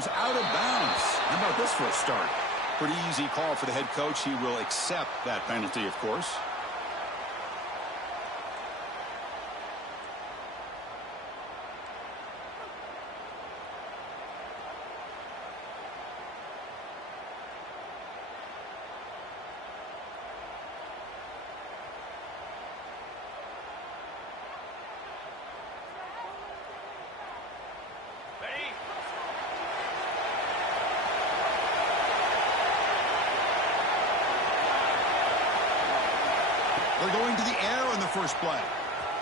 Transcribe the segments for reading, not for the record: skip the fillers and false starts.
goes out of bounds. How about this for a start? Pretty easy call for the head coach. He will accept that penalty, of course. They're going to the air on the first play.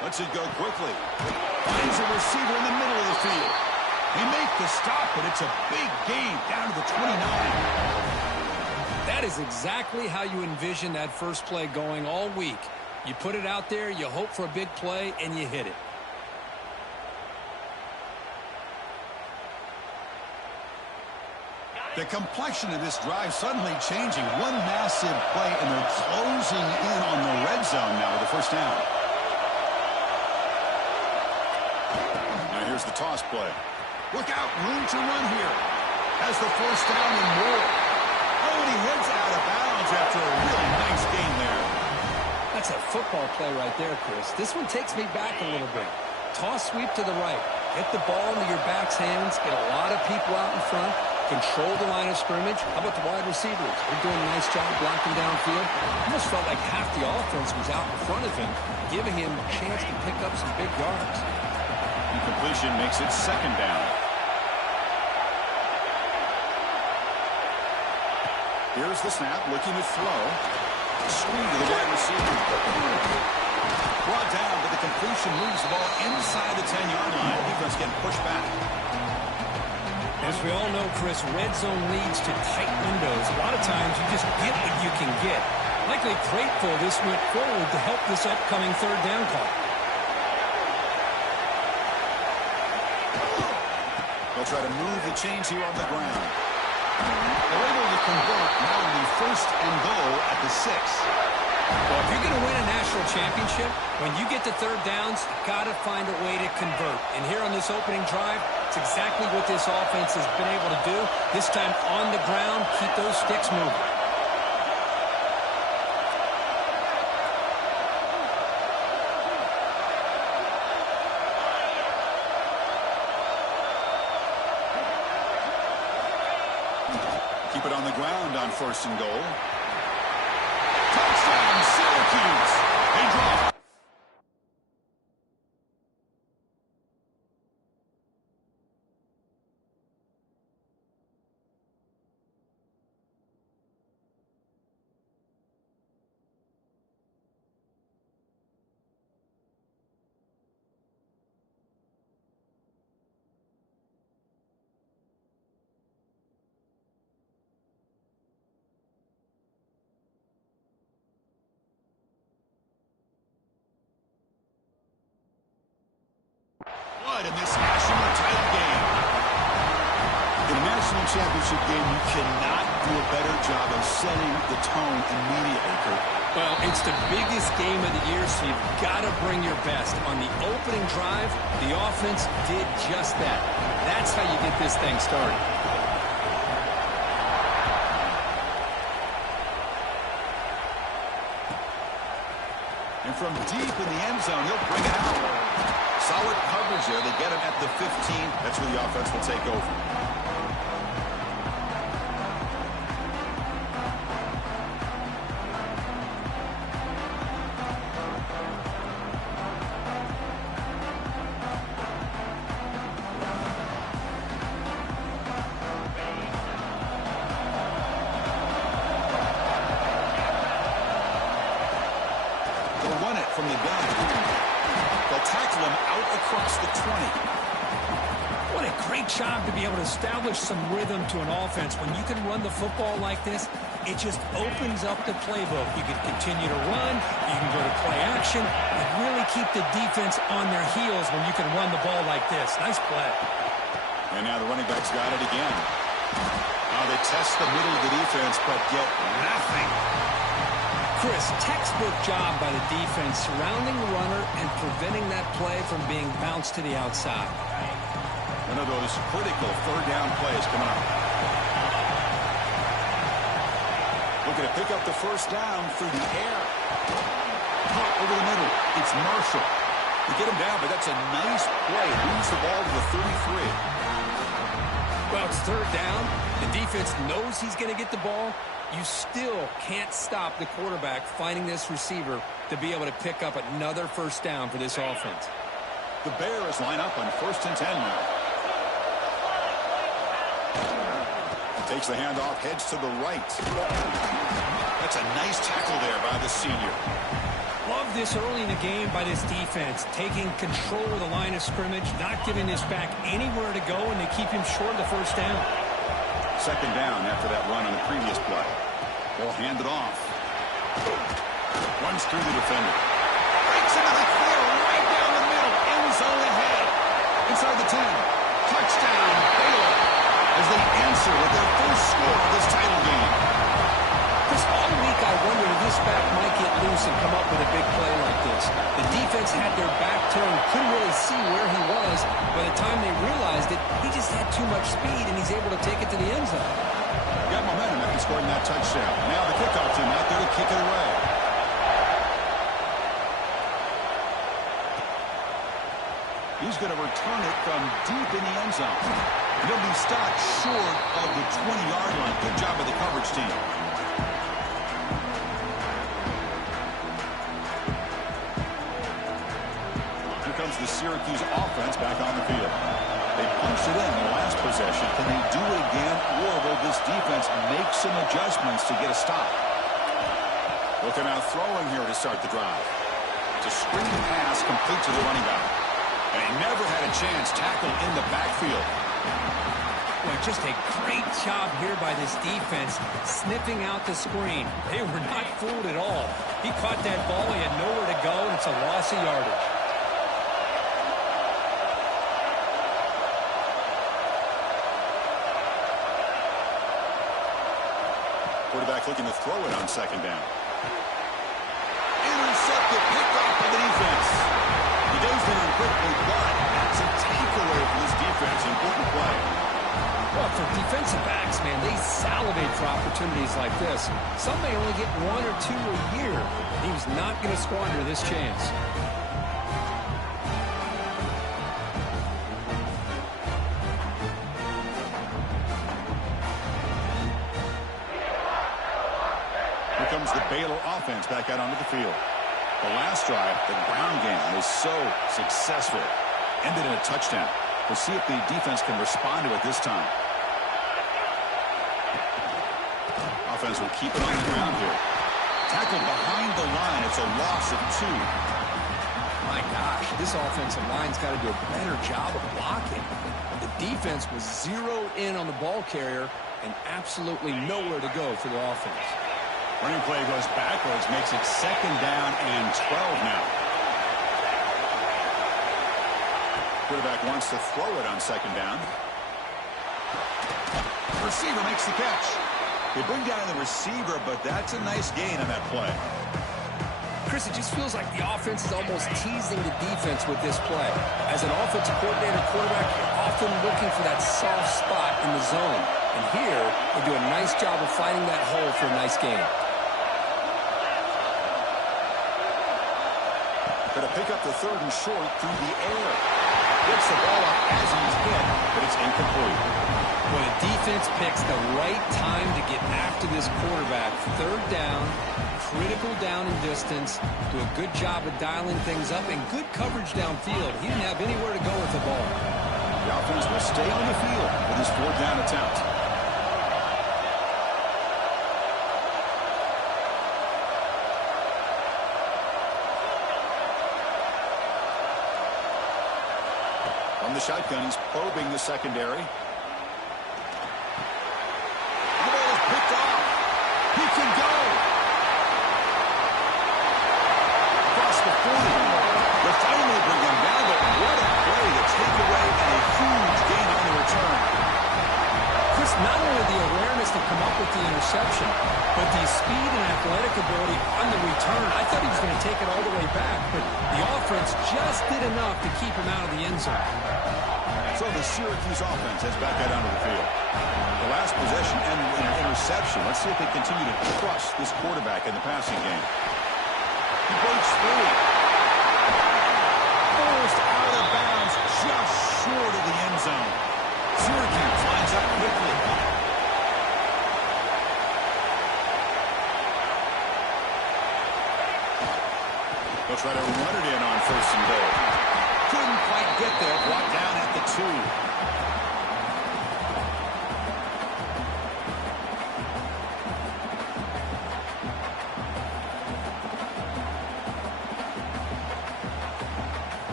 Lets it go quickly. Finds a receiver in the middle of the field. They make the stop, but it's a big gain down to the 29. That is exactly how you envision that first play going all week. You put it out there, you hope for a big play, and you hit it. The complexion of this drive suddenly changing. One massive play, and they're closing in on the red zone now with the first down. Now here's the toss play. Look out, room to run here. Has the first down and more. Oh, and he heads out of bounds after a really nice gain there. That's a football play right there, Chris. This one takes me back a little bit. Toss sweep to the right. Hit the ball into your back's hands. Get a lot of people out in front. Control the line of scrimmage. How about the wide receivers? They're doing a nice job blocking downfield. Almost felt like half the offense was out in front of him, giving him a chance to pick up some big yards. Incompletion makes it second down. Here's the snap, looking to throw. Screen to the wide receiver. Brought down, but the completion moves the ball inside the 10-yard line. Defense getting pushed back. As we all know, Chris, red zone leads to tight windows. A lot of times you just get what you can get. Likely grateful this went forward to help this upcoming third down call. They'll try to move the chains here on the ground. They're able to convert. Now it'll be first and goal at the 6. Well, if you're going to win a national championship, when you get to third downs, you've got to find a way to convert. And here on this opening drive, it's exactly what this offense has been able to do. This time on the ground, keep those sticks moving. Keep it on the ground on first and goal. Touchdown, Syracuse. They draw. In this national title game. The national championship game, you cannot do a better job of setting the tone immediately, Kurt. Well, it's the biggest game of the year, so you've got to bring your best. On the opening drive, the offense did just that. That's how you get this thing started. And from deep in the end zone, he'll bring it out. Solid coverage there. They get him at the 15. That's where the offense will take over. They'll run it from the gun. They'll tackle him out across the 20. What a great job to be able to establish some rhythm to an offense. When you can run the football like this, it just opens up the playbook. You can continue to run, you can go to play action, and really keep the defense on their heels when you can run the ball like this. Nice play. And now the running back's got it again. They test the middle of the defense, but get nothing. Chris, textbook job by the defense surrounding the runner and preventing that play from being bounced to the outside. One of those critical third down plays coming up. Looking to pick up the first down through the air. Caught over the middle. It's Marshall. They get him down, but that's a nice play. Moves the ball to the 33. Well, it's third down. The defense knows he's going to get the ball. You still can't stop the quarterback finding this receiver to be able to pick up another first down for this offense. The Bears line up on 1st and 10 now. Takes the handoff, heads to the right. That's a nice tackle there by the senior. Love this early in the game by this defense, taking control of the line of scrimmage, not giving this back anywhere to go, and they keep him short of the first down. Second down after that run on the previous play. Ball handed off. Runs through the defender. Breaks into the clear right down the middle. End zone ahead. Inside the 10. Touchdown, Baylor. As they answer with their first score of this title game. Chris, all week I wondered if this back might get loose and come up with a big play like this. The defense had their back turned, couldn't really see where he was. By the time they realized it, he just had too much speed, and he's able to take it to the end zone. Got momentum after scoring that touchdown. Now the kickoff team out there to kick it away. He's going to return it from deep in the end zone. He'll be stopped short of the 20-yard line. Good job of the coverage team. Here comes the Syracuse offense back on the field. They punched it in the last possession. Can they do it again, or will this defense make some adjustments to get a stop? Looking out throwing here to start the drive. It's a screen pass complete to the running back. And he never had a chance tackled in the backfield. Well, just a great job here by this defense, sniffing out the screen. They were not fooled at all. He caught that ball, he had nowhere to go, and it's a loss of yardage. Quarterback looking to throw it on second down. Intercepted, picked off by the defense. He goes down quickly, but that's a takeaway for this defense. Important play. Well, for defensive backs, man, they salivate for opportunities like this. Some may only get one or two a year. He was not going to squander this chance. Here comes the Baylor offense back out onto the field. The last drive, the ground game, was so successful. Ended in a touchdown. We'll see if the defense can respond to it this time. Offense will keep it on the ground here. Tackled behind the line. It's a loss of 2. My gosh, this offensive line's got to do a better job of blocking. The defense was zeroed in on the ball carrier and absolutely nowhere to go for the offense. Running play goes backwards, makes it second down and 12 now. Quarterback wants to throw it on second down. Receiver makes the catch. They bring down the receiver, but that's a nice gain on that play. Chris, it just feels like the offense is almost teasing the defense with this play. As an offensive coordinator quarterback, you're often looking for that soft spot in the zone. And here, they do a nice job of finding that hole for a nice gain. Going to pick up the third and short through the air. Gets the ball up as he's hit, but it's incomplete. Well, the defense picks the right time to get after this quarterback. Third down, critical down and distance. Do a good job of dialing things up and good coverage downfield. He didn't have anywhere to go with the ball. The offense will stay on the field with his fourth down attempt. On the shotgun, he's probing the secondary. The ball is picked off. He can go. Across the 40. They'll finally bring him down, but what a play to take away and a huge gain on the return. Chris, not only the awareness to come up with the interception, but the speed and athletic ability on the return. I thought he was going to take it all the way back, but the offense just did enough to keep him out of the end zone. So the Syracuse offense heads back out onto the field. The last possession ended in an interception. Let's see if they continue to trust this quarterback in the passing game. He breaks free. Forced out of bounds just short of the end zone. Syracuse lines up quickly. They'll try to run it in on 1st and goal. Couldn't quite get there. Brought down at the 2.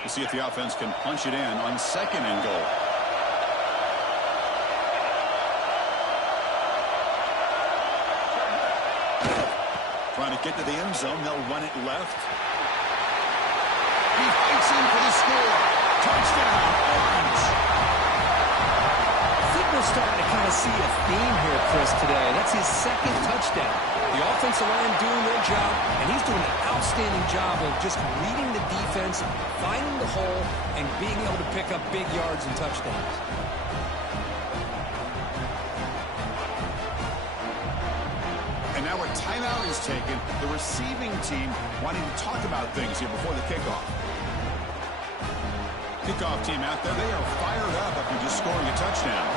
We'll see if the offense can punch it in on 2nd and goal. Trying to get to the end zone. They'll run it left. He fights in for the score. Touchdown, Orange. I think we're starting to kind of see a theme here, Chris, today. That's his 2nd touchdown. The offensive line doing their job, and he's doing an outstanding job of just reading the defense, finding the hole, and being able to pick up big yards and touchdowns. And now a timeout is taken. The receiving team wanting to talk about things here before the kickoff. Kickoff team out there, they are fired up after just scoring a touchdown.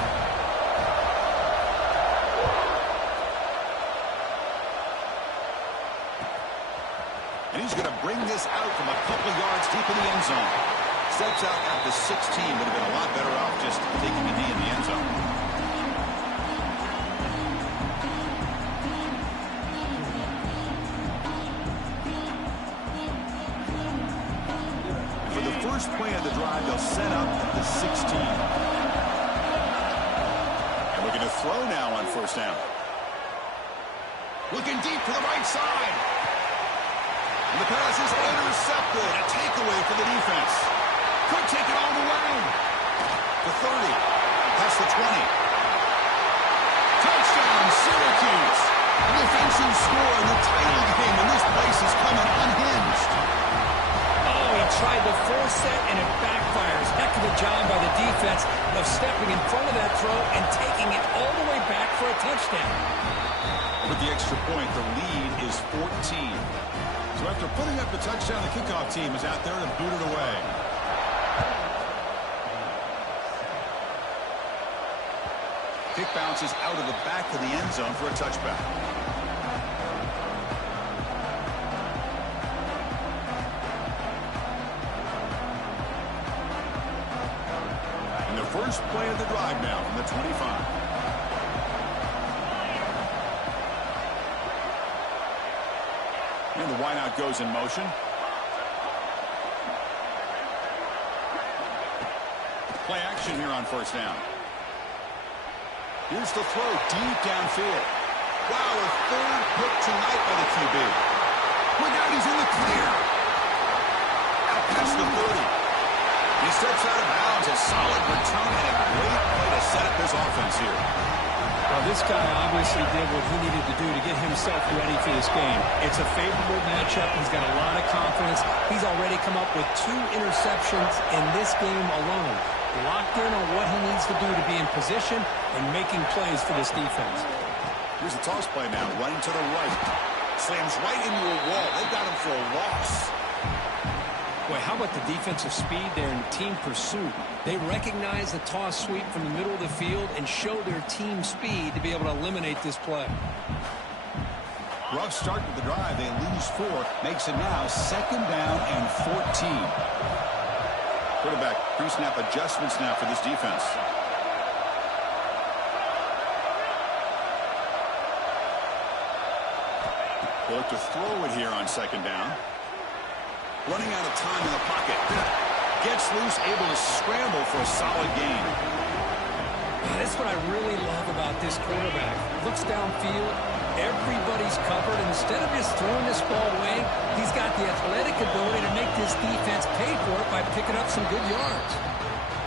And he's going to bring this out from a couple of yards deep in the end zone. Steps out at the 16, would have been a lot better off just taking a knee in the end zone. First play of the drive, they'll set up at the 16. And looking to throw now on 1st down. Looking deep to the right side. And the pass is intercepted. A takeaway for the defense. Could take it all the way. The 30. That's the 20. Touchdown, Syracuse. An offensive score in the title game, and this place is coming unhinged. He tried the force set, and it backfires. Heck of a job by the defense of stepping in front of that throw and taking it all the way back for a touchdown. With the extra point, the lead is 14. So after putting up the touchdown, the kickoff team is out there to boot it away. Kick bounces out of the back of the end zone for a touchback. First play of the drive now from the 25. And the wideout goes in motion. Play action here on 1st down. Here's the throw deep downfield. Wow, a 3rd pick tonight by the QB. Look out, he's in the clear. Out past the 30. He steps out of bounds, a solid return, and a great play to set up this offense here. Well, this guy obviously did what he needed to do to get himself ready for this game. It's a favorable matchup. He's got a lot of confidence. He's already come up with 2 interceptions in this game alone. Locked in on what he needs to do to be in position and making plays for this defense. Here's the toss play now, running to the right. Slams right into a wall. They got him for a loss. Boy, how about the defensive speed there in team pursuit? They recognize the toss sweep from the middle of the field and show their team speed to be able to eliminate this play. Rough start to the drive. They lose 4. Makes it now 2nd down and 14. Quarterback pre-snap adjustments now for this defense. They look to throw it here on 2nd down. Running out of time in the pocket. Gets loose, able to scramble for a solid gain. That's what I really love about this quarterback. Looks downfield, everybody's covered. Instead of just throwing this ball away, he's got the athletic ability to make this defense pay for it by picking up some good yards.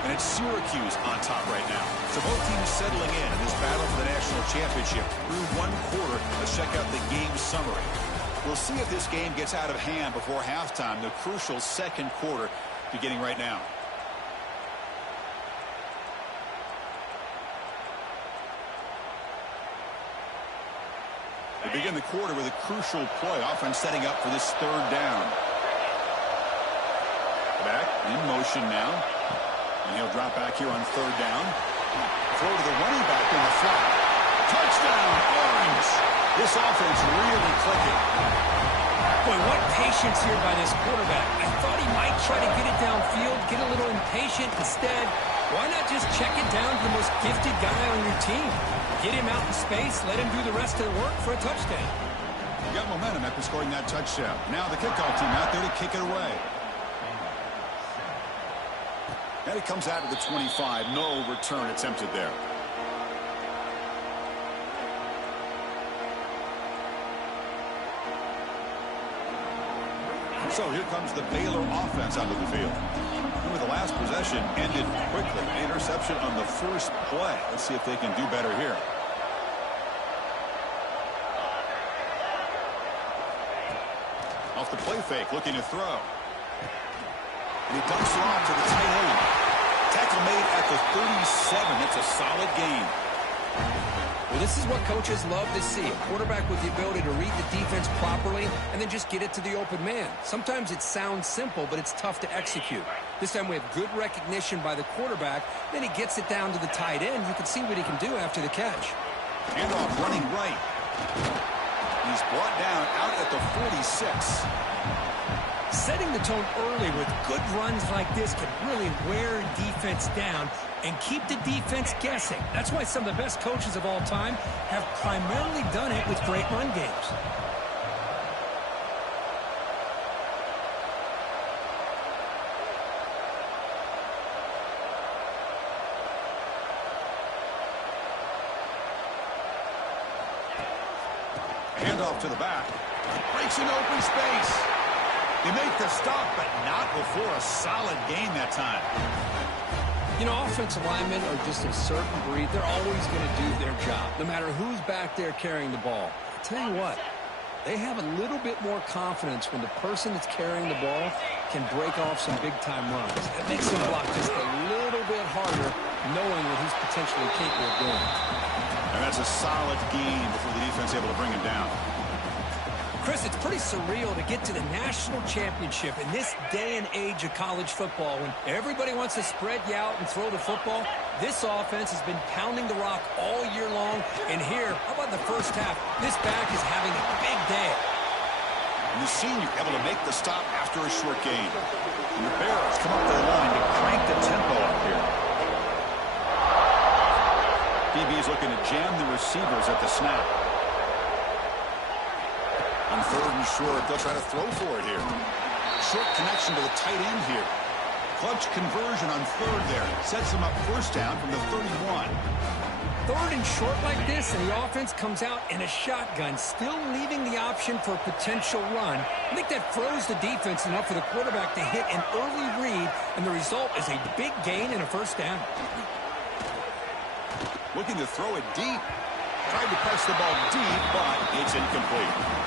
And it's Syracuse on top right now. So both teams settling in this battle for the national championship through one quarter. Let's check out the game summary. We'll see if this game gets out of hand before halftime. The crucial second quarter beginning right now. They begin the quarter with a crucial play. Offense setting up for this third down. Back in motion now. And he'll drop back here on third down. Throw to the running back in the flat. Touchdown, Orange! This offense really clicking. Boy, what patience here by this quarterback. I thought he might try to get it downfield, get a little impatient. Instead, why not just check it down to the most gifted guy on your team? Get him out in space, let him do the rest of the work for a touchdown. You got momentum after scoring that touchdown. Now the kickoff team out there to kick it away. And it comes out to the 25. No return attempted there. So here comes the Baylor offense onto the field. Remember, the last possession ended quickly. An interception on the first play. Let's see if they can do better here. Off the play fake, looking to throw. And he dumps it off to the tight end. Tackle made at the 37. That's a solid gain. Well, this is what coaches love to see. A quarterback with the ability to read the defense properly and then just get it to the open man. Sometimes it sounds simple, but it's tough to execute. This time we have good recognition by the quarterback. Then he gets it down to the tight end. You can see what he can do after the catch. Handoff running right. He's brought down out at the 46. Setting the tone early with good runs like this can really wear defense down and keep the defense guessing. That's why some of the best coaches of all time have primarily done it with great run games. Handoff to the back. Breaks in open space. They make the stop, but not before a solid gain that time. You know, offensive linemen are just a certain breed. They're always going to do their job, no matter who's back there carrying the ball. I tell you what, they have a little bit more confidence when the person that's carrying the ball can break off some big-time runs. It makes them block just a little bit harder, knowing what he's potentially capable of doing. And that's a solid gain before the defense able to bring him down. Chris, it's pretty surreal to get to the national championship in this day and age of college football when everybody wants to spread you out and throw the football. This offense has been pounding the rock all year long. And here, how about the first half? This back is having a big day. And the senior able to make the stop after a short gain. And the Bears come up the line to crank the tempo up here. DB is looking to jam the receivers at the snap. On third and short, they'll try to throw for it here. Short connection to the tight end here. Clutch conversion on third there. Sets them up first down from the 31. Third and short like this, and the offense comes out in a shotgun, still leaving the option for a potential run. I think that froze the defense enough for the quarterback to hit an early read, and the result is a big gain and a first down. Looking to throw it deep. Tried to press the ball deep, but it's incomplete.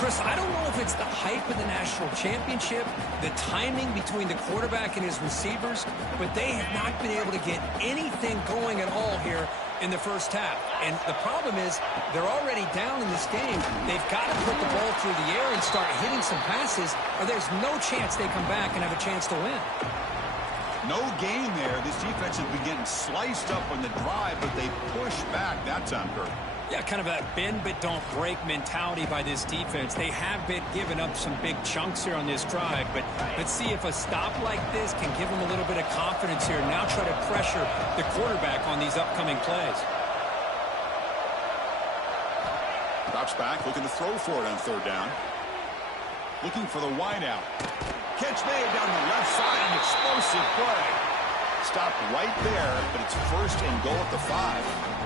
Chris, I don't know if it's the hype of the national championship, the timing between the quarterback and his receivers, but they have not been able to get anything going at all here in the first half. And the problem is they're already down in this game. They've got to put the ball through the air and start hitting some passes, or there's no chance they come back and have a chance to win. No gain there. This defense has been getting sliced up on the drive, but they push back that time, Kurt. Yeah, kind of a bend but don't break mentality by this defense. They have been giving up some big chunks here on this drive, but let's see if a stop like this can give them a little bit of confidence here. Now try to pressure the quarterback on these upcoming plays. Drops back, looking to throw for it on third down. Looking for the wideout. Catch made down the left side, an explosive play. Stop right there, but it's first and goal at the 5.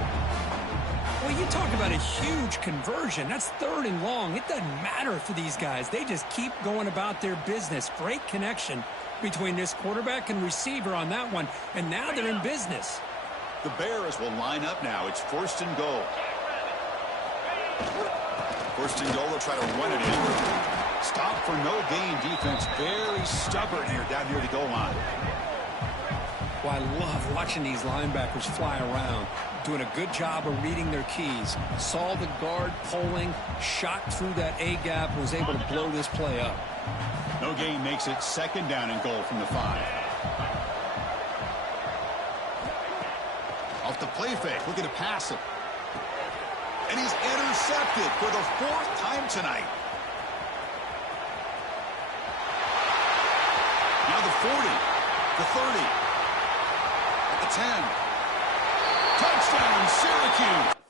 Well, you talk about a huge conversion. That's third and long. It doesn't matter for these guys. They just keep going about their business. Great connection. between this quarterback and receiver on that one, and now they're in business. The Bears will line up now. It's 1st and goal. 1st and goal, they'll try to run it in. Stop for no gain. Defense very stubborn here down near the goal line. Well, I love watching these linebackers fly around, doing a good job of reading their keys. Saw the guard pulling, shot through that A-gap, and was able to blow this play up. No gain makes it 2nd down and goal from the 5. Off the play fake, looking to pass it. And he's intercepted for the 4th time tonight. Now the 40, the 30, at the 10. Touchdown, Syracuse.